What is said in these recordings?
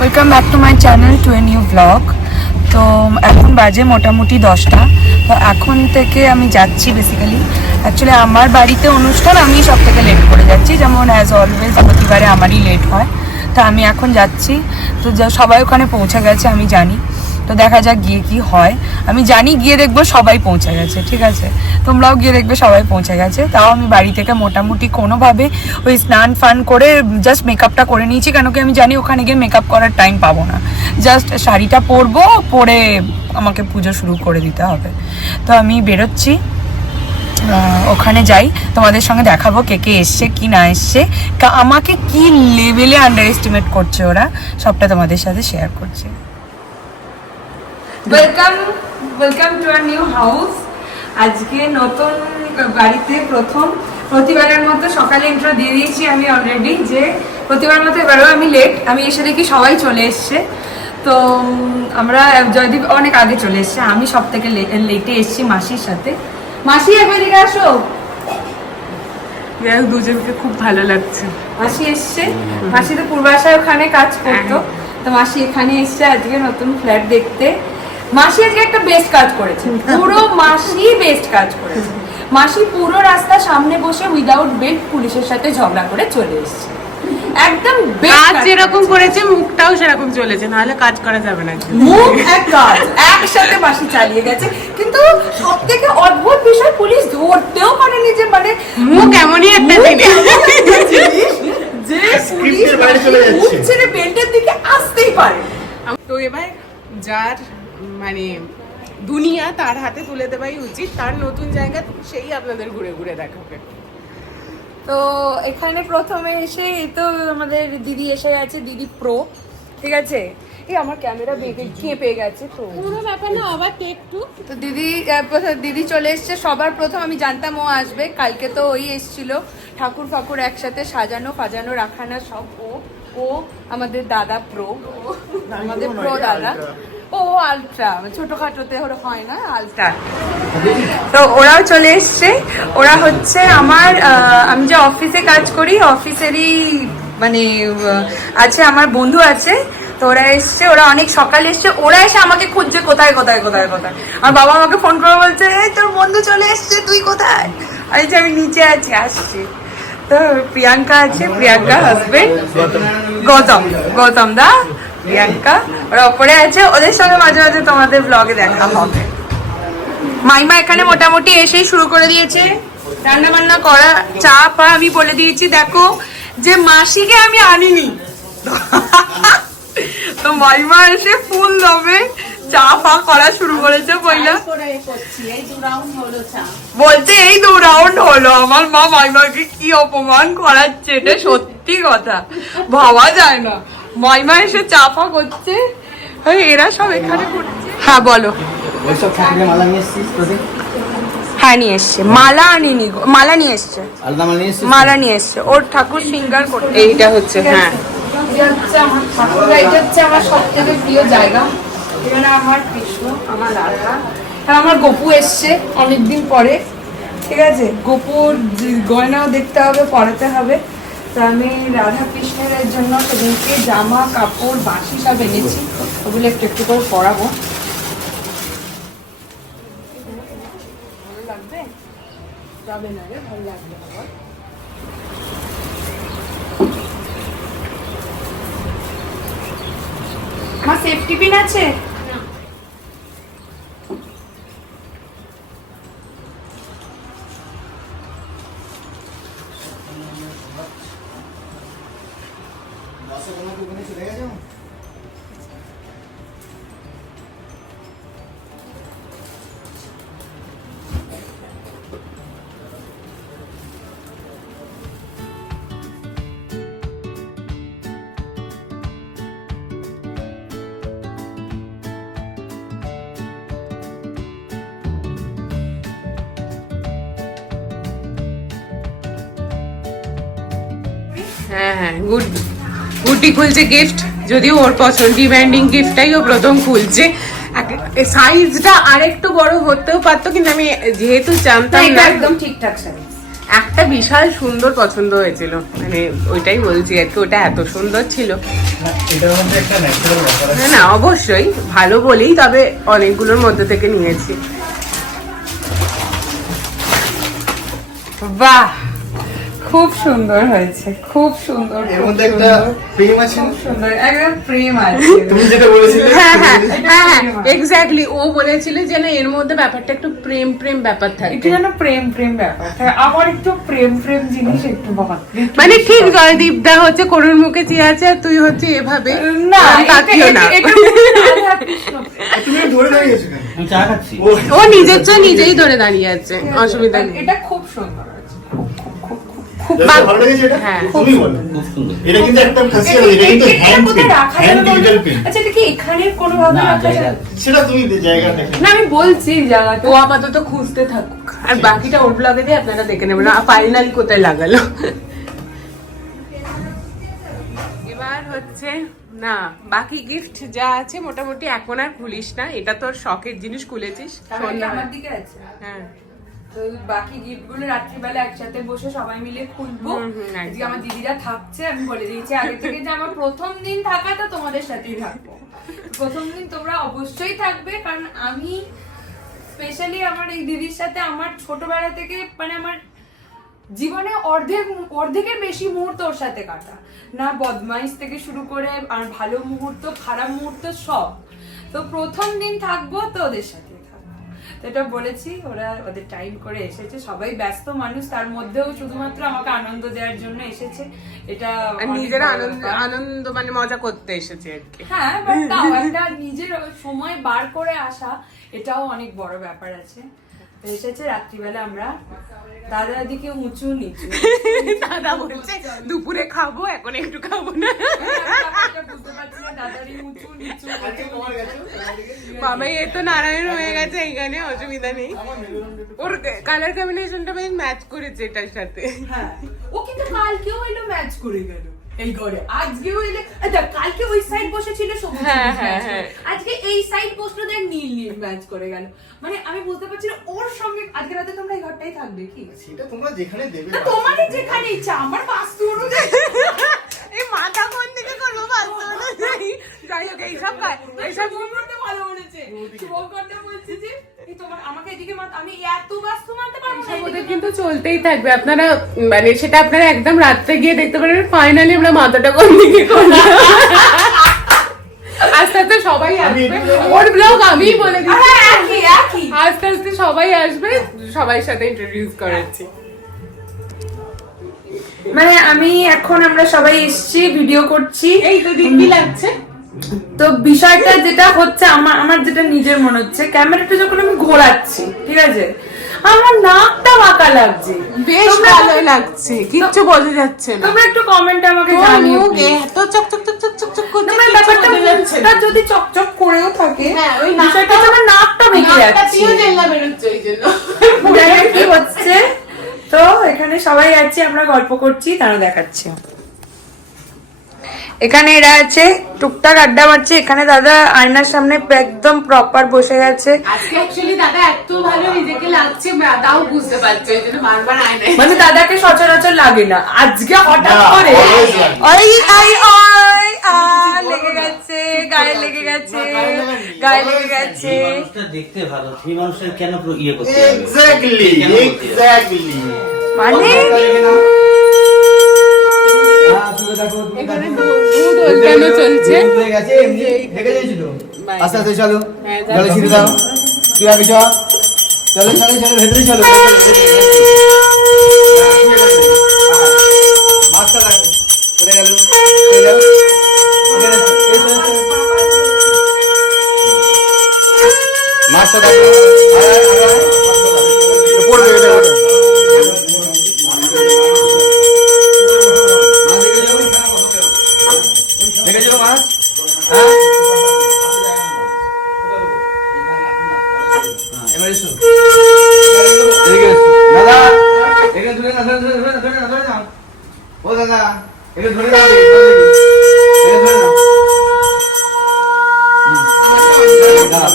Welcome back to my channel to a new blog. তো এখন বাজে মোটামুটি 10টা। তো এখন থেকে আমি যাচ্ছি বেসিক্যালি অ্যাকচুয়ালি আমার বাড়িতে অনুষ্ঠান, আমি সব থেকে লেট করে যাচ্ছি, যেমন অ্যাজ অলওয়েজ প্রতিবারে আমারই লেট হয়। তো আমি এখন যাচ্ছি, তো সবাই ওখানে পৌঁছে গেছে আমি জানি। তো দেখা যাক গিয়ে কি হয়। আমি জানি গিয়ে দেখবো সবাই পৌঁছে গেছে, ঠিক আছে, তোমরাও গিয়ে দেখবে সবাই পৌঁছে গেছে। তাও আমি বাড়ি থেকে মোটামুটি কোনোভাবে ওই স্নান ফান করে জাস্ট মেকআপটা করে নিয়েছি, কেন কি আমি জানি ওখানে গিয়ে মেকআপ করার টাইম পাবো না। জাস্ট শাড়িটা পরবো, পরে আমাকে পুজো শুরু করে দিতে হবে। তো আমি বেরোচ্ছি, ওখানে যাই, তোমাদের সঙ্গে দেখাবো কে কে এসছে কি না এসছে, আমাকে কি লেভেলে আন্ডার এস্টিমেট করছে ওরা, সবটা তোমাদের সাথে শেয়ার করছি। Welcome to our new house. আজকে নতুন বাড়িতে প্রতিবারের মতো সকালে ইন্ট্রো দিয়ে দিয়েছি আমি অলরেডি, যে প্রতিবার মতো এবারেও আমি লেট। আমি এসে দেখি সবাই চলে এসছে। তো আমরা জয়দীপ অনেক আগে চলে এসছে, আমি সব থেকে লেটে এসছি মাসির সাথে। মাসি একবার দিকে আসো। দুজনকে খুব ভালো লাগছে। মাসি এসছে, মাসি তো পূর্বাশায় ওখানে কাজ করতো, তো মাসি এখানে এসছে আজকে নতুন ফ্ল্যাট দেখতে। মাসি আজকে একটা বেস্ট কাজ করেছে, পুরো মাসি বেস্ট কাজ করেছে। মাসি পুরো রাস্তা সামনে বসে উইদাউট বেল্ট পুলিশের সাথে ঝগড়া করে চলে এসছে, একদম কাজ যেরকম করেছে মুখটাও সেরকম চলেছে, নাহলে কাজ করা যাবে না। মুখ এক কাজ একসাথে মাসি চালিয়ে গেছে। কিন্তু সব থেকে অদ্ভুত বিষয়, পুলিশ ধরতেও পারেনি, যে মানে মুখ এমনই একটা জিনিস যে পুলিশ মুখ ছেড়ে বেল্টের দিকে আসতেই পারে। তো এবার যার মানে দুনিয়া তার হাতে তুলে দেওয়াই উচিত, তার নতুন জায়গা সেই আপনাদের ঘুরে ঘুরে দেখাবে। তো এখানে প্রথমে এসে এই তো আমাদের দিদি এসে গেছে, দিদি প্রো, ঠিক আছে। এই আমার ক্যামেরা পেয়ে গেছে, তো কোনো ব্যাপার না, আবার টেক টু। তো দিদি চলে এসছে সবার প্রথম। আমি জানতাম ও আসবে, কালকে তো ওই এসছিল, ঠাকুর ফাকুর একসাথে সাজানো রাখানা সব ও আমাদের দাদা প্রো, আমাদের প্রো দাদা। ও আলট্রা, ছোটখাটোতে ওরা হয় না, আলট্রা। তো ওরাও চলে এসছে। ওরা হচ্ছে আমার আমি যে অফিসে কাজ করি অফিসেরই মানে আছে, আমার বন্ধু আছে। তো ওরা এসছে, ওরা অনেক সকালে এসছে। ওরা এসে আমাকে খুঁজছে কোথায়। আমার বাবা আমাকে ফোন করে বলছে, এই তোর বন্ধু চলে এসছে, তুই কোথায়? আমি যে আমি নিচে আছি, আসছি। তো প্রিয়াঙ্কা আছে, প্রিয়াঙ্কা হাজবেন্ড, গৌতম দা, প্রিয়াঙ্কা, ওরা ওপরে আছে। ওদের সঙ্গে মাঝে মাঝে তোমাদের ব্লগে দেখা হবে। মাইমা এখানে মোটামুটি এসেই শুরু করে দিয়েছে রান্না বান্না করা, চা পা। আমি বলে দিয়েছি দেখো যে মাসিকে আমি আনিনি, তো মাইমা এসে ফুল দমে চা ফা করা শুরু করেছে। বলছে এই 2 রাউন্ড হলো। আমার মা মাইমাকে কি অপমান করাচ্ছে, এটা সত্যি কথা, ভাবা যায় না। মাইমা এসে চা ফা করছে, এরা সব এখানে করছে। হ্যাঁ বলো। হ্যাঁ নিয়ে এসছে, মালা আনিনি, মালা নিয়ে এসছে, মালা নিয়ে এসছে। ওর ঠাকুর সিঙ্গার করতে। এইটা হচ্ছে, হ্যাঁ এটা হচ্ছে আমার সব থেকে প্রিয় জায়গা। এখানে আমার কৃষ্ণ, আমার রাধা, আর আমার গপু এসছে অনেকদিন পরে, ঠিক আছে। গপুর গয়নাও দেখতে হবে, পরাতে হবে। তো আমি রাধা কৃষ্ণের জন্য সেদিনকে জামা কাপড় বাঁশি সব এনেছি, ওগুলো একটু একটু করে পরাবো। ভালো লাগবে? যাবে না রে, ভালো লাগবে আবার। আমার সেফটি পিন আছে? হ্যাঁ গুড্ডি খুলছে গিফট, যদিও ওর পছন্দ ডিমান্ডিং গিফটটাই ও প্রথম খুলছে। সাইজটা আরেকটু বড় হতেও পারতো, কিন্তু আমি যেহেতু জানতাম না, একদম ঠিকঠাক সাইজ। একটা বিশাল সুন্দর পছন্দ হয়েছিল, মানে ওইটাই বলছি আর কি, ওটা এত সুন্দর ছিল। এটার মধ্যে একটা ন্যাচারাল ব্যাপার আছে। না অবশ্যই ভালো বলেই তবে অনেকগুলোর মধ্যে থেকে নিয়েছি। বাহ, খুব সুন্দর হয়েছে, খুব সুন্দর। এর মধ্যে একটা প্রেম আছে, খুব সুন্দর, একদম প্রেম আছে। তুমি যেটা বলেছিলে। হ্যাঁ হ্যাঁ হ্যাঁ, এক্স্যাক্টলি। ও বলেছিল যে না এর মধ্যে ব্যাপারটা একটু প্রেম প্রেম ব্যাপার থাকে, একটু যেন প্রেম প্রেম ব্যাপার থাকে। আমার একটু প্রেম প্রেম জিনিস একটু মানে ঠিক জয়দীপ দা হচ্ছে করুণ মুখে চেয়ে আছে আর তুই হচ্ছে এভাবে না, তাকিও না। তুমি ধরে দাঁড়িয়েছো কেন? আমি চা খাচ্ছি। ও নিজের চেয়ে নিজেই ধরে দাঁড়িয়ে আছে, অসুবিধা নেই। এটা খুব সুন্দর আছে। তোমার ভালো লেগেছে এটা? হ্যাঁ। তুমি বলো। খুব সুন্দর। এটা কিন্তু একটা খাসি আছে, এটা কিন্তু হ্যান্ড কোথায় পেইন্ট, রাখা হ্যান্ড যাবে ডিজিটাল বলো? পেইন্ট। আচ্ছা, এটা কি এখানে কোনো ভাবে না, রাখা জায়গা যাবে? সেটা তুমি জায়গা দেখে। না, আমি বলছি জায়গাটা। ও আপাতত খুঁজতে থাকুক, আর বাকিটা ওর ব্লগে দিয়ে আপনারা দেখে নেবেন ফাইনালি কোথায় লাগালো। এবার হচ্ছে না বাকি গিফট যা আছে মোটামুটি এখন আর খুলিস না, এটা তোর শখের জিনিস খুলেছিস সন্ধ্যা। আমার দিকে আছে। হ্যাঁ তো বাকি গিফট গুলো রাত্রিবেলা একসাথে বসে সবাই মিলে খুলবো। একদম। আজকে আমার দিদিরা থাকছে, আমি বলে দিয়েছি আগে থেকে যে আমার প্রথম দিন থাকাটা তোমাদের সাথেই থাকবো। প্রথম দিন তোমরা অবশ্যই থাকবে, কারণ আমি স্পেশালি আমার এই দিদির সাথে আমার ছোটবেলা থেকে, মানে আমার জীবনে অর্ধেকের বেশি মুহূর্ত ওর সাথে কাটা, না বদমাইশ থেকে শুরু করে আর ভালো মুহূর্ত খারাপ মুহূর্ত সব। তো প্রথম দিন থাকবো তো ওদের সাথে থাকবো, তো এটা বলেছি। ওরা ওদের টাইম করে এসেছে, সবাই ব্যস্ত মানুষ, তার মধ্যেও শুধুমাত্র আমাকে আনন্দ দেওয়ার জন্য এসেছে। এটা আর অনেক নিজের বড় আনন্দ ব্যাপার। আনন্দ মানে মজা করতে এসেছে আর কি। হ্যাঁ, বাট তাও একটা নিজের সময় বার করে আসা, এটাও অনেক বড় ব্যাপার আছে। তো এসেছে রাত্রিবেলা আমরা দাদা দিকে উঁচু নিচু। দাদা বলছে দুপুরে খাবো, এখন একটু খাবো না। বুঝতে পারছি না দাদারই উঁচু নিচু। তোমার কাছে বাবা এ তো নারায়ণ হয়ে গেছে এইখানে, অসুবিধা নেই। ওর কালার কম্বিনেশনটা বেশ ম্যাচ করেছে এটার সাথে। হ্যাঁ, ও কিন্তু কালকেও এলো ম্যাচ করে গেল এই ঘরে, আজকেও এলে আচ্ছা কালকে ওই সাইড বসেছিল সবুজ হ্যাঁ, সবুজ হ্যাঁ, match করে। হ্যাঁ। আজকে এই সাইড বসলো দেখ নীল নীল ম্যাচ করে গেল। মানে আমি বুঝতে পারছি না ওর সঙ্গে আজকে রাতে তোমরা এই ঘরটাই থাকবে কি? সেটা তোমরা যেখানে দেবে। না, তোমারই যেখানে ইচ্ছা, আমার বাস্তু অনুযায়ী। এই মাথা কোন দিকে করবো বাস্তব অনুযায়ী। যাই হোক এইসব এইসব শুভঙ্করটা ভালো বলেছে। শুভঙ্করটা বলছে যে এই তোমার আমাকে এদিকে আমি এত বাস্তু মানতে পারবো না। ওদের কিন্তু চলতেই থাকবে, আপনারা মানে সেটা আপনারা একদম রাত্রে গিয়ে দেখতে পারেন ফাইনালি আমরা মাথাটা কোন দিকে করলাম। আস্তে আস্তে সবাই আসবে, ওর ব্লগ আমিই বলে দিচ্ছি। হ্যাঁ, একই একই। আস্তে আস্তে সবাই আসবে, সবাই সাথে ইন্ট্রোডিউস করাচ্ছি। মানে আমি এখন আমরা সবাই এসেছি, ভিডিও করছি। এই তো দিন কি লাগছে? তো বিষয়টা যেটা হচ্ছে, আমার যেটা নিজের মনে হচ্ছে, ক্যামেরাটা যখন আমি ঘোরাচ্ছি, ঠিক আছে, আমার নাকটা বাঁকা লাগছে। বেশ ভালো লাগছে, কিচ্ছু বোঝা যাচ্ছে না। তোমরা একটু কমেন্টে আমাকে তোর জানিও মুখ please। এত চকচক চকচক চকচক করছে, তোমরা কিচ্ছু ব্যাপারটা বোঝা যাচ্ছে না। মুখটা যদি চকচক করেও থাকে, হ্যাঁ, ওই বিষয়টা হচ্ছে আমার নাকটা বেঁকে নাকটা যাচ্ছে। দিয়েও জেল্লা বেরোচ্ছে ওই জন্য। জানি না কি হচ্ছে। তো এখানে সবাই আছি, আমরা গল্প করছি, তারা দেখাচ্ছে। এখানে এরা আছে টুকটাক আড্ডা মারছে। এখানে দাদা আয়নার সামনে একদম প্রপার বসে গেছে। আজকে অ্যাকচুয়ালি দাদা এত ভালো নিজেকে লাগছে, তাও বুঝতে পারছে, ওই জন্য বারবার আয়নায়। মানে দাদাকে সচরাচর লাগে না, আজকে হঠাৎ না, করে always লাগে। লেগে গেছে, গায়ে লেগে গেছে, গায়ে লেগে গেছে। যে মানুষটা দেখতে ভালো সেই মানুষের কেন ইয়ে করতে হবে? এক্স্যাক্টলি কেন করতে হবে? এক্স্যাক্টলি। মানে এখানে দুধ ওলটানো চলছে। আস্তে আস্তে চলো, হ্যাঁ, জলে ছিটে দাও, তুই আগে চ, চলো চলো চলো ভেতরে চলো, মাছটা দেখো কোথায় গেল, এই যাও, এখানে এসো, এই চলো, চলো। মাছটা দেখো, পড়বে এটা ওটা। দেখেছো মাছ? হ্যাঁ? এবার এসো। এদিকে এসো। দাদা, এখানে ধরে না, ধরে নাও। ও দাদা, এখানে ধরে নাও, এখানে ধরে নাও। দাঁড়াও।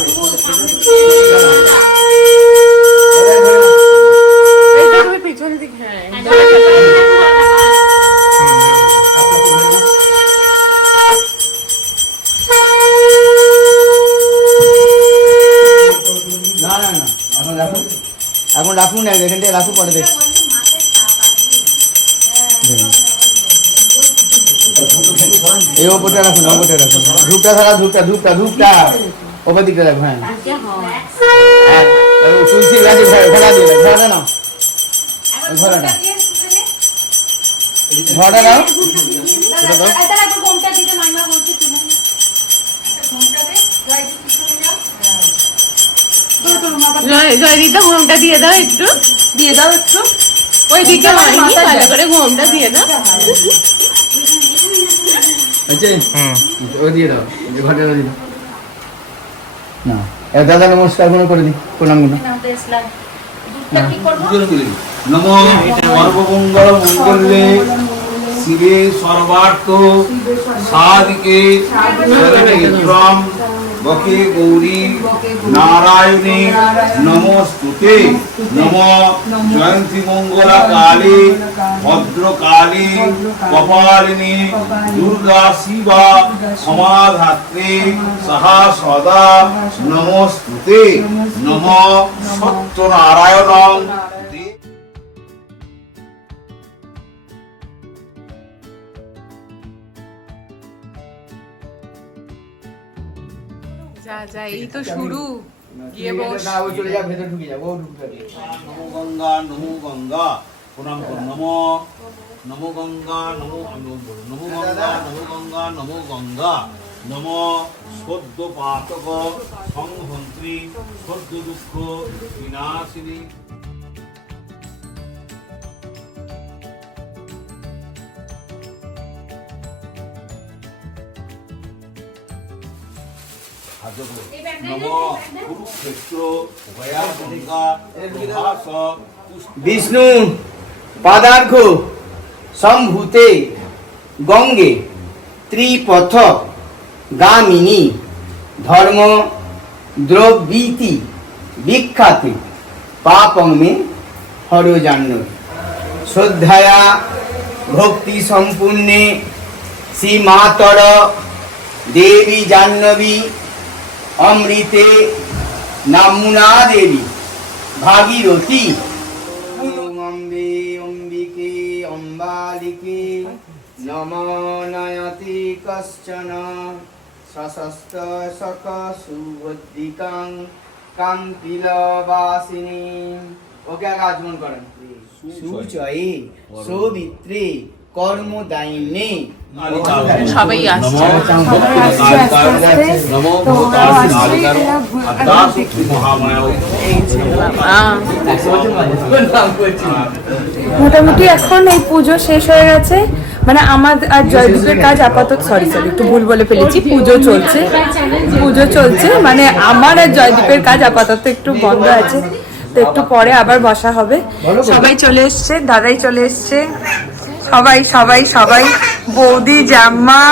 এইটা তুমি পিছন দিকে, হ্যাঁ এখানটায় রাখো পরে দেখ এই ওপরটা রাখুন ওপরটা রাখুন ধূপটা ছাড়া ধূপটা ওপর দিকটা রাখো হ্যাঁ তুলসী গাছে ঘোড়া দিয়ে ঘোড়া নাও ঘোড়াটা ঘোড়া নাও জয়দিতা ঘুমটা দিয়ে দাও একটু ওইদিকে হয়নি ভালো করে ঘুমটা দিয়ে দাও আচ্ছা ও দিয়ে দাও ঘোড়াটা দিয়ে দাও না দাদা নমস্কার করে দিই প্রণাম গুলো নমো সর্বমঙ্গল মঙ্গলে শিবে সর্বার্থ সাধিকে শরণে বকে গৌরী নারায়ণে নমস্তুতে নম জয়ন্তী মঙ্গলা কালী ভদ্রকালী কপালিনী দুর্গা শিবা সমাধাত্রী সাহা সদা নমস্তুতে নম সত্যনারায়ণং যা যা এই তো শুরু গিয়ে বস না ও চলে যাও ভেতর ঢুকে যাবো ও ঢুকে যাবে নমো গঙ্গা প্রণাম করো নমো গঙ্গা নমো গঙ্গা নমো সদ্য পাতক সংহন্ত্রী সদ্য দুঃখ বিনাশিনী নমো কুরুক্ষেত্র ভয়া গঙ্গা প্রভাস বিষ্ণু পাদার্ঘ সম্ভূতে গঙ্গে ত্রিপথ গামিনী ধর্ম দ্রবীতি বিখ্যাতে পাপং মে হর জাহ্নবী শ্রদ্ধায়া ভক্তি সম্পূর্ণে শ্রী মাতর দেবী জাহ্নবী অমৃতে নামুনা দেবী ভাগীরথী অম্বে অম্বিকে অম্বালিকে নম নয়তি কশ্চন সশস্ত সক সুবদ্ধিকাং কান্তিলবাসিনী ওকে আগে আচমন করেন সুচয়ে সৌমিত্রে কর্মদায়িনে সবাই আসছে মোটামুটি এখন এই পুজো শেষ হয়ে গেছে, মানে আমার আর জয়দীপের কাজ আপাতত সরি একটু ভুল বলে ফেলেছি, পুজো চলছে মানে আমার আর জয়দীপের কাজ আপাতত একটু বন্ধ আছে, তো একটু পরে আবার বসা হবে। সবাই চলে এসছে, দাদাই চলে এসছে, সবাই বৌদি জাম্মা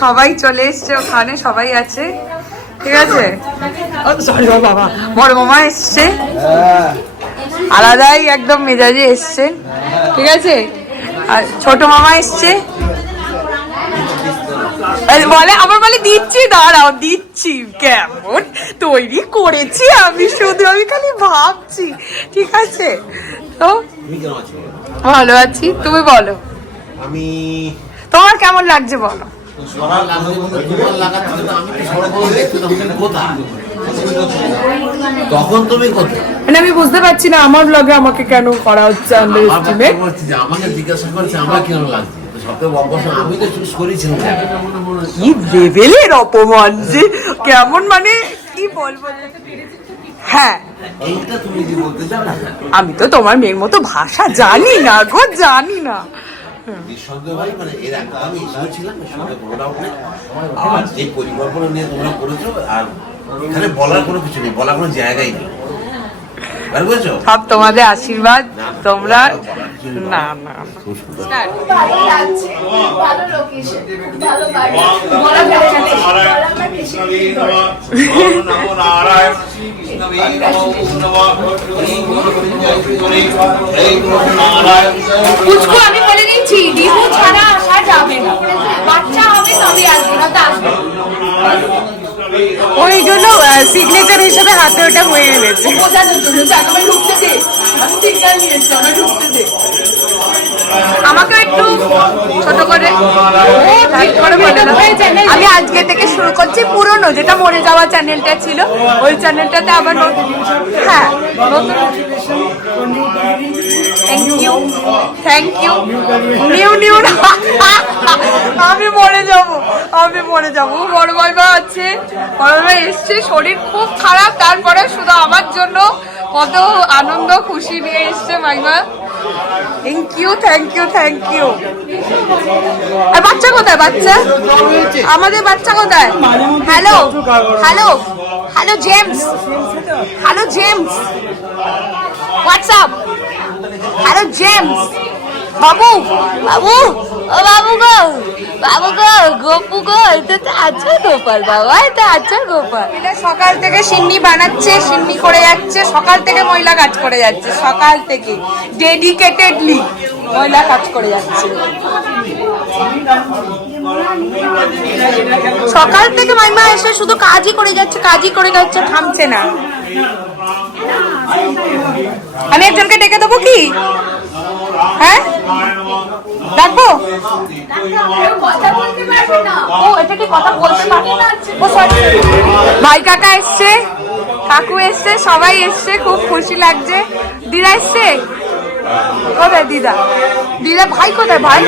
সবাই চলে এসছে, ওখানে সবাই আছে, ঠিক আছে। সরি বাবা, বড় মামা এসছে, আলাদাই একদম মেজাজে এসছে, ঠিক আছে। আর ছোট মামা এসছে, বলে আবার বলে দিচ্ছি, দাঁড়াও দিচ্ছি, কেমন তৈরি করেছি আমি খালি ভাবছি, ঠিক আছে। তো ভালো আছি, তুমি বলো আমি তোমার কেমন লাগছে বলো। তখন তুমি কোথায়? মানে আমি বুঝতে পারছি না আমার ব্লগে আমাকে কেন করা হচ্ছে আন্ডারএস্টিমেট। আমাকে জিজ্ঞাসা করছে আমার কেন লাগছে, সবথেকে বড় কথা আমি তো চুজ করেছিলাম। কি লেভেলের অপমান যে, কেমন মানে কি বলবো। হ্যাঁ এইটা তুমি কি বলতে চাও না? আমি তো তোমার মেয়ের মতো ভাষা জানি না গো, জানি না। নিঃসন্দেহ ভাই, মানে এর আগে আমি ইসলাম ছিলাম, এর সঙ্গে কোনো ডাউট নেই। আর যে পরিকল্পনা নিয়ে তোমরা করেছো, আর এখানে বলার কোনো কিছু নেই, বলার কোনো জায়গাই নেই, বুঝেছো? সব তোমাদের আশীর্বাদ, তোমরা না না পুচকু আমি বলে দিচ্ছি, দিদু ছাড়া আসা যাবে না, বাচ্চা হবে তবে আসবে না, তা আসবে। ওই জন্য সিগনেচার হিসেবে হাতে ওটা হয়ে এনেছে। বোঝানোর জন্য যে আমাকে ঢুকতে দে, আমি সিগন্যাল নিয়েছি, আমাকে ঢুকতে দে। আমাকে একটু ছোট করে বলে দাও। আমি আজকে থেকে শুরু করছি পুরনো যেটা মরে যাওয়া চ্যানেলটা ছিল, ওই চ্যানেলটাতে আবার হ্যাঁ নতুন। থ্যাংক ইউ নিউ না আমি মরে যাবো। বড় মাইমা আছে, বড় মাইমা এসছে, শরীর খুব খারাপ, তারপরে শুধু আমার জন্য কত আনন্দ খুশি নিয়ে এসছে মাইমা। Thank you. আর বাচ্চা কোথায়? বাচ্চা আমাদের বাচ্চা কোথায়? Hello James, WhatsApp. Hello James, বাবু গো গোপু গো, এটা তো আচ্ছা গোপাল বাবা, এটা আচ্ছা গোপাল। এটা সকাল থেকে সিন্নি বানাচ্ছে, সিন্নি করে যাচ্ছে, সকাল থেকে মহিলা কাজ করে যাচ্ছে, সকাল থেকে ডেডিকেটেডলি মহিলা কাজ করে যাচ্ছে। সকাল থেকে মাইমা এসে শুধু কাজই করে যাচ্ছে, থামছে না। আমি একজনকে ডেকে দেবো কি? হ্যাঁ ডাকবো? ও এটা কি কথা বলতে পারি না। ও সরি, ভাই কাকা এসছে, কাকু এসছে, সবাই এসছে, খুব খুশি লাগছে। দিদা এসছে? কোথায় দিদা? ভাই কোথায়? ভাই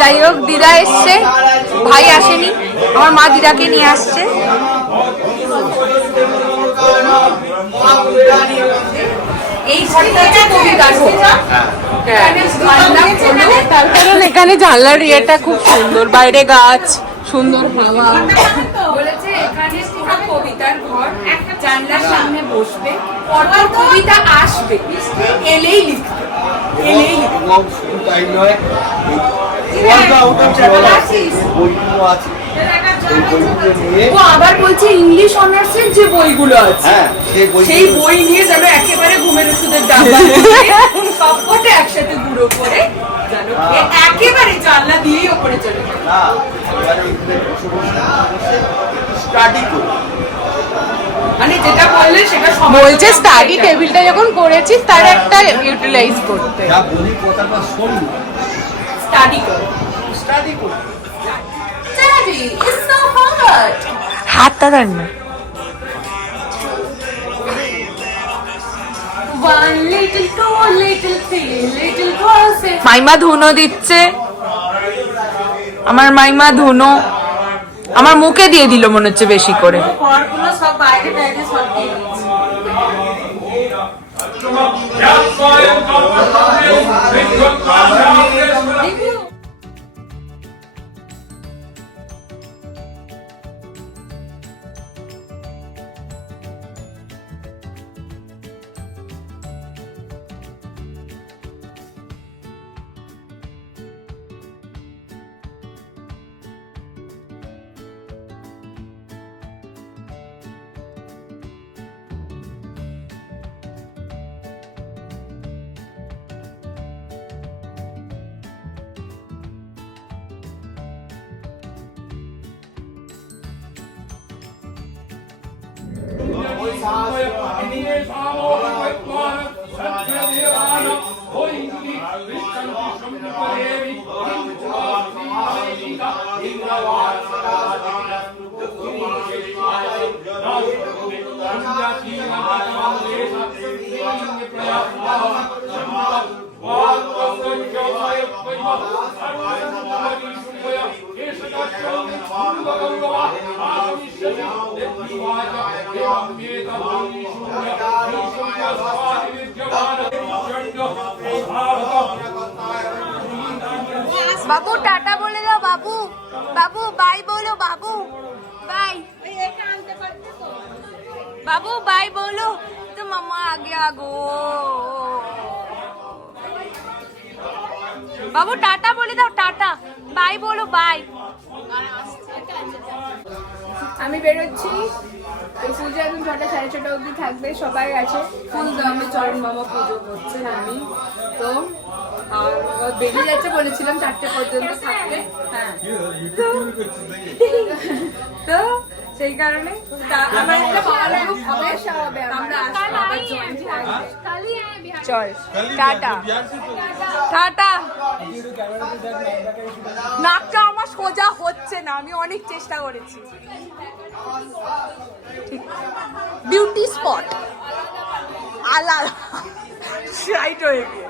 যাই হোক, দিদা এসছে, ভাই আসেনি, আমার মা দিদাকে নিয়ে আসছে। এই কারণ এখানে জানলার ইয়েটা খুব সুন্দর, বাইরে গাছ, সুন্দর হাওয়া। বলেছে এখানে পুরো কবিতার ঘর, একটা জানলার সামনে বসবে, পরপর কবিতা আসবে, এলেই লিখবে, ও আবার বলছে ইংলিশ অনার্সের যে বইগুলো আছে সেই বই নিয়ে যেন একেবারে ঘুমের ওষুধের ডাব্বা সবকটা একসাথে গুঁড়ো করে যেন একেবারে জানলা দিয়েই ওপরে চলে যায়। মানে যেটা বললে সেটা বলছে স্টাডি টেবিলটা যখন করেছিস তার একটা ইউটিলাইজ করতে। হাতটা দেন না। মাইমা ধুনো দিচ্ছে, আমার মাইমা ধুনো আমার মুখে দিয়ে দিল মনে হচ্ছে বেশি করে। সব বাইরে বাইরে সব দিয়ে দিচ্ছে। बाबू टाटा बोले दो बाबू, बाबू बाय बोलो बाबू, बाय बाबू बाय बोलो तो मम्मा आ गया गो। बाबू टाटा बोले दो, टाटा बाय बोलो बाय। আমি বেরোচ্ছি, পুজো এখন 6টা 6:30 অবধি থাকবে, সবাই আছে ফুল দামে চরণ মামা পুজো করছেন। আমি তো বেরিয়ে যাচ্ছে বলেছিলাম 4টে পর্যন্ত থাকতে। হ্যাঁ তো সেই কারণে আমার একটা ভালো গ্রুপ হবে, আমরা আসবো আবার join করবো। চল টাটা টাটা। নাকটা আমার সোজা হচ্ছে না, আমি অনেক চেষ্টা করেছি। বিউটি স্পট আলাদা রাইট হয়ে গিয়ে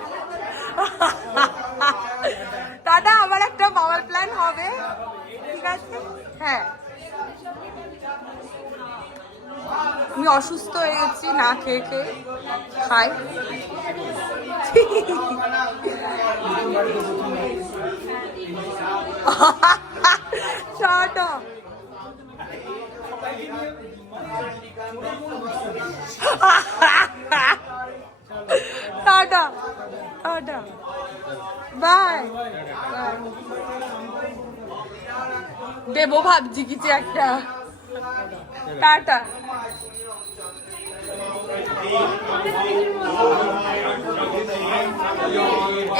দাদা আমার একটা বাবার প্ল্যান হবে, ঠিক আছে? হ্যাঁ আমি অসুস্থ হয়ে গেছি না খেয়ে খেয়ে, খাই টাটা। Tata tata bye. দেবো ভাবছি কিছু একটা। টাটা।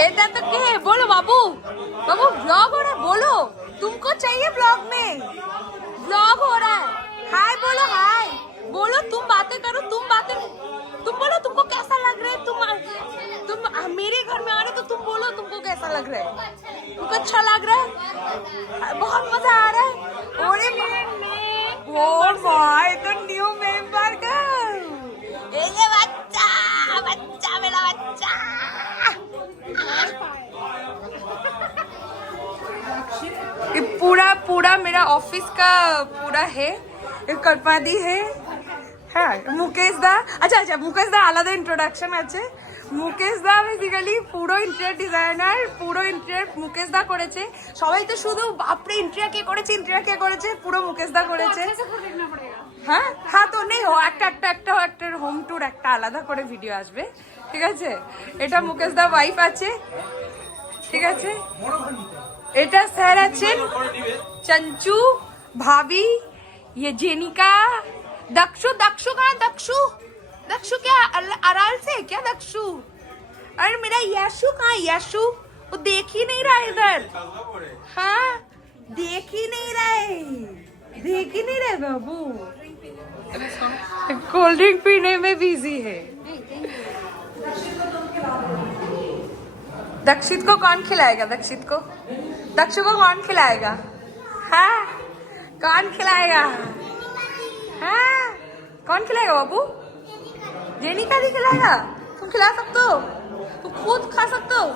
এটা तो क्या है? बोलो बाबू, बाबू ब्लॉग हो रहा है, बोलो तुमको चाहिए ब्लॉग में, ब्लॉग हो रहा है। हाय बोलो, हाय बोलो, तुम बातें करो, तुम बोलो तुमको कैसा लग रहा है, तुम मेरे घर में आ रहे तो तुम बोलो तुमको कैसा लग रहा है, तुमको अच्छा लग रहा है, बहुत मजा आ रहा है। ओरे ओ भाई तो न्यू मेंबर का ये बच्चा बच्चा मेरा बच्चा। ये पूरा मेरा ऑफिस का पूरा है, कल्पना दी है। হ্যাঁ মুকেশ দা, আচ্ছা মুকেশ দা আলাদা ইন্ট্রোডাকশন আছে। মুকেশ দা বেসিক্যালি পুরো ইন্টেরিয়র ডিজাইনার, পুরো ইন্টেরিয়র মুকেশ দা করেছে। সবাই তো শুধু বাপরে ইন্টেরিয়র কে করেছে, পুরো মুকেশ দা করেছে। হ্যাঁ হ্যাঁ তো নেই হো একটা হোম ট্যুর একটা আলাদা করে ভিডিও আসবে, ঠিক আছে? এটা মুকেশ দা ওয়াইফ আছে, ঠিক আছে? এটা স্যার আছেন চঞ্চু, ভাবি, ये जेनिका, दक्षु कहाँ? दक्षु क्या अराल से क्या दक्षु? अरे मेरा यशु कहाँ? यशु वो देख ही नहीं रहा इधर। हाँ देख ही नहीं रहे बाबू, कोल्ड ड्रिंक पीने में बिजी है। दक्षित को कौन खिलाएगा? दक्षु को कौन खिलाएगा? हाँ कौन खिलाएगा? हाँ कौन खिलाएगा बाबू? जेनिका भी खिलाएगा? तुम खिला सकते हो? तुम खुद खा सकते हो?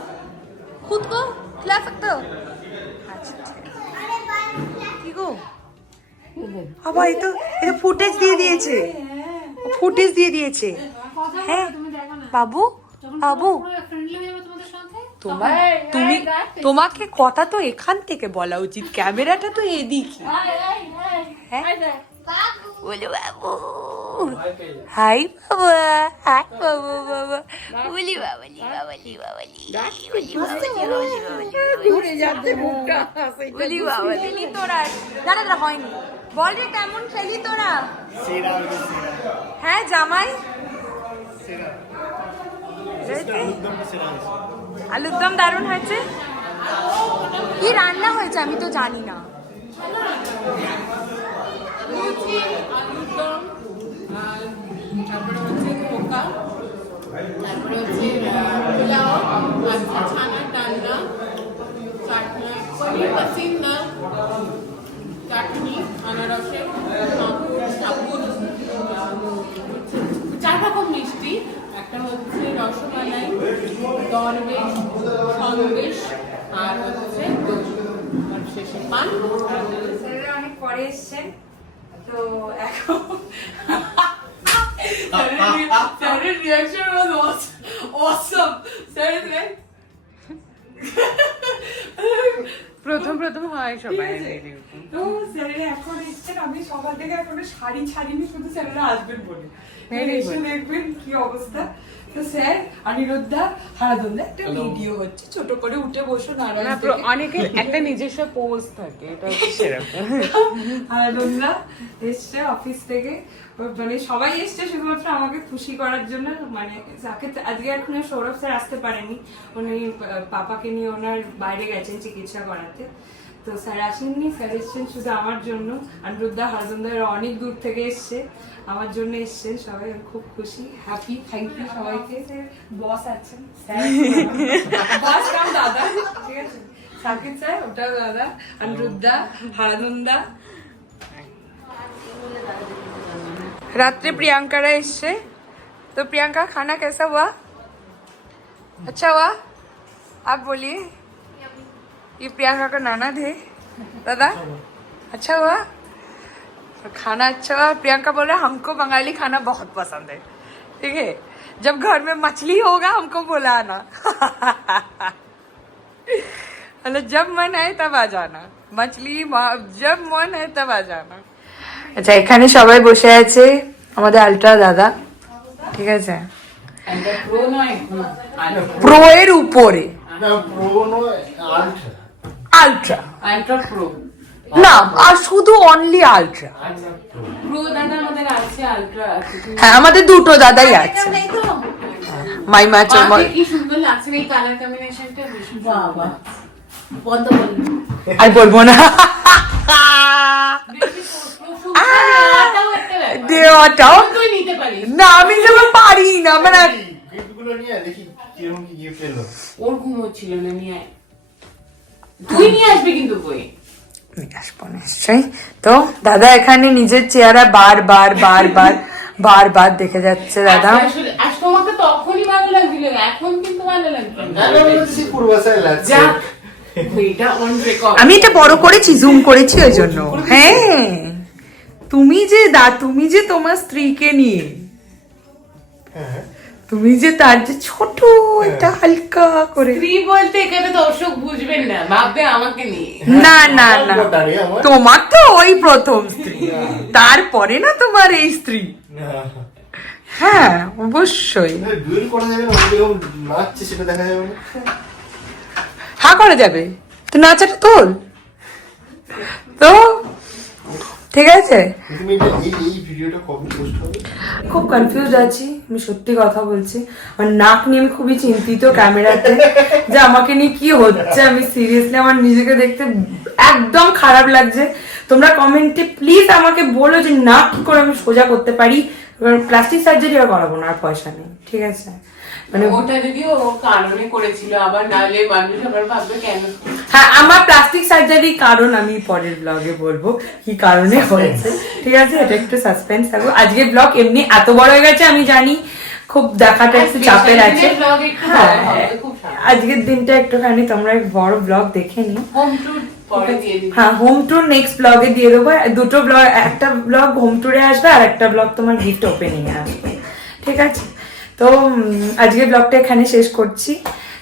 खुद को खिला सकते हो? ठीक हो? अब ये तो ফুটেজ দিয়ে দিয়েছে। হ্যাঁ বাবু তোমাকে কথা তো এখান থেকে বলা উচিত, ক্যামেরাটা তো এদিকে। হ্যাঁ বলো বাবু, হাই বাবা বলি বাবালি তোরা দাদা হয়নি, বল রে কেমন খেলি তোরা? হ্যাঁ জামাই আলুর দম দারুণ হয়েছে। কি রান্না হয়েছে আমি তো জানি না। তারপরে হচ্ছে পোকা, তারপরে হচ্ছে পোলাও, আচ্ছা ছানা ডালনা, চাটনা, পনির পাসিন্দা, চাটনি, আনারসের ঠাকুর, 4 রকম মিষ্টি, একটা হচ্ছে রসমালাই, দরবেশ, সন্দেশ, আর হচ্ছে আর শেষে পান। অনেক পরে এসছেন তো এখন স্যারের রিঅ্যাকশন ওয়াজ অসম। প্রথম হয় সবাই তো স্যারের এখন এসছেন, আমি সকাল থেকে এখনো শাড়ি ছাড়িনি, শুধু স্যারেরা আসবেন বলে। এসে দেখবেন কি অবস্থা। তো স্যার অনিরুদ্ধা হারাধনদা একটা ভিডিও হচ্ছে, ছোট করে উঠে বসো নারায়ণ থেকে। অনেকের একটা নিজস্ব পোজ থাকে, এটা হচ্ছে সেরকম। হারাধনদা এসছে অফিস থেকে, মানে সবাই এসছে শুধুমাত্র আমাকে খুশি করার জন্য। মানে যাকে আজকে এখন সৌরভ স্যার আসতে পারেনি, উনি পাপাকে নিয়ে ওনার বাইরে গেছেন চিকিৎসা করাতে, তো স্যার আসেননি, স্যার এসছেন শুধু আমার জন্য। অনিরুদ্ধা হারাধনদা অনেক দূর থেকে এসছে, আমার জন্য এসছেন সবাই, আমি খুব খুশি, হ্যাপি। থ্যাংক ইউ সবাইকে। বস আছেন, বস কাম দাদা, ঠিক আছে, সাকিব স্যার ওটাও দাদা, অনিরুদ্ধা, হারাধনদা। रात्रि प्रियंका इससे तो प्रियंका खाना कैसा हुआ? अच्छा हुआ? आप बोलिए। ये प्रियंका का ननद है दादा। अच्छा हुआ? तो खाना अच्छा हुआ। प्रियंका बोल रहा हमको बंगाली खाना बहुत पसंद है, ठीक है, जब घर में मछली होगा हमको बुलाना। मतलब जब मन है तब आ जाना, मछली जब मन है तब आ जाना। আচ্ছা, এখানে সবাই বসে আছে, আমাদের আলট্রা দাদা, ঠিক আছে, প্রো নয়, প্রো এর উপরে, না প্রো নয়, আলট্রা। আলট্রা আলট্রা প্রো না, আর শুধু অনলি আলট্রা। প্রো দাদা আমাদের আছে, আলট্রা আছে। হ্যাঁ, আমাদের দুটো দাদাই আছে। মাইমা চমল কি সুন্দর লাগছে এই কালার কম্বিনেশনটা, বাবা বন্ধ করুন। আর বলবো না, দেওয়াটাও নিতে পারি না, আমি যেমন পারি না, মানে গিফটগুলো নিয়ে দেখি কিরকম কি গিফট এলো। ওর ঘুম হচ্ছিল না, নিয়ে আয়। তুই নিয়ে আসবি কিন্তু বই, নিয়ে আসবো নিশ্চয়ই। তো দাদা এখানে নিজের চেহারা বারবার বারবার বারবার দেখে যাচ্ছে দাদা। আসলে তোমাকে তখনই ভালো লাগছিল, এখন কিন্তু ভালো লাগছে না। পূর্বাশায় লাগছে। যাক, এটা অন রেকর্ড। আমি এটা বড় করেছি, জুম করেছি ওই জন্য। হ্যাঁ, তুমি যে তোমার স্ত্রীকে নিয়ে, তুমি যে তার যে ছোট একটা হালকা করে, স্ত্রী বলতে এখানে দর্শক বুঝবেন না, ভাববে আমাকে নিয়ে। না না না, তোমার তো ওই প্রথম স্ত্রী, তারপরে না তোমার এই স্ত্রী। হ্যাঁ অবশ্যই। ডুয়েল করা যাবে না, ওরকম নাচছে সেটা দেখা যাবে না। হ্যাঁ করা যাবে, তো নাচাটা তোল তো, ঠিক আছে। তুমি এই ভিডিওটা কবে পোস্ট হবে? খুব কনফিউজ আছি, আমি সত্যি কথা বলছি। আর নাক নিয়ে আমি খুবই চিন্তিত ক্যামেরাতে, যে আমাকে নিয়ে কি হচ্ছে। আমি সিরিয়াসলি আমার নিজেকে দেখতে একদম খারাপ লাগছে। তোমরা কমেন্টে প্লিজ আমাকে বলো যে নাক কি করে আমি সোজা করতে পারি। প্লাস্টিক সার্জারি আর করাবো না, আর পয়সা নেই, ঠিক আছে। মানে ওটা যদি ও কারণে করেছিল, আবার নালে মানুষ আবার ভাববে কেন। হ্যাঁ, আমার প্লাস্টিক সার্জারি কারণ আমি পরের ব্লগে বলবো কি কারণে হয়েছে, ঠিক আছে, এটা একটু সাসপেন্স থাকবে। আজকে ব্লগ এমনি এত বড় হয়ে গেছে, আমি জানি খুব দেখাটা একটু চাপের আছে। হ্যাঁ, আজকের দিনটা একটুখানি তোমরা বড় ব্লগ দেখে নি। হ্যাঁ, হোম ট্যুর নেক্সট ব্লগে দিয়ে দেবো। দুটো ব্লগ, একটা ব্লগ হোম ট্যুরে আসবে আর একটা ব্লগ তোমার গিফট ওপেনিং এ আসবে, ঠিক আছে। তো আজকে ব্লগটা এখানে শেষ করছি।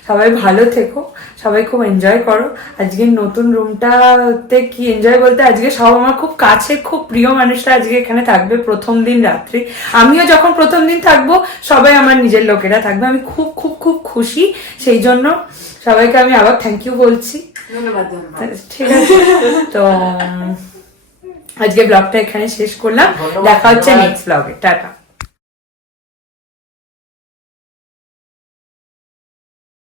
সবাই ভালো থেকো, সবাই খুব এনজয় করো। আজকের নতুন রুমটাতে কি এনজয় বলতে, আজকে সব আমার খুব কাছে খুব প্রিয় মানুষরা আজকে এখানে থাকবে প্রথম দিন রাত্রি। আমিও যখন প্রথম দিন থাকবো, সবাই আমার নিজের লোকেরা থাকবে। আমি খুব খুব খুব খুশি, সেই জন্য সবাইকে আমি আবার থ্যাংক ইউ বলছি। ধন্যবাদ। ঠিক আছে, তো আজকে ব্লগটা এখানে শেষ করলাম। দেখা হচ্ছে নেক্সট ব্লগে। টাটা।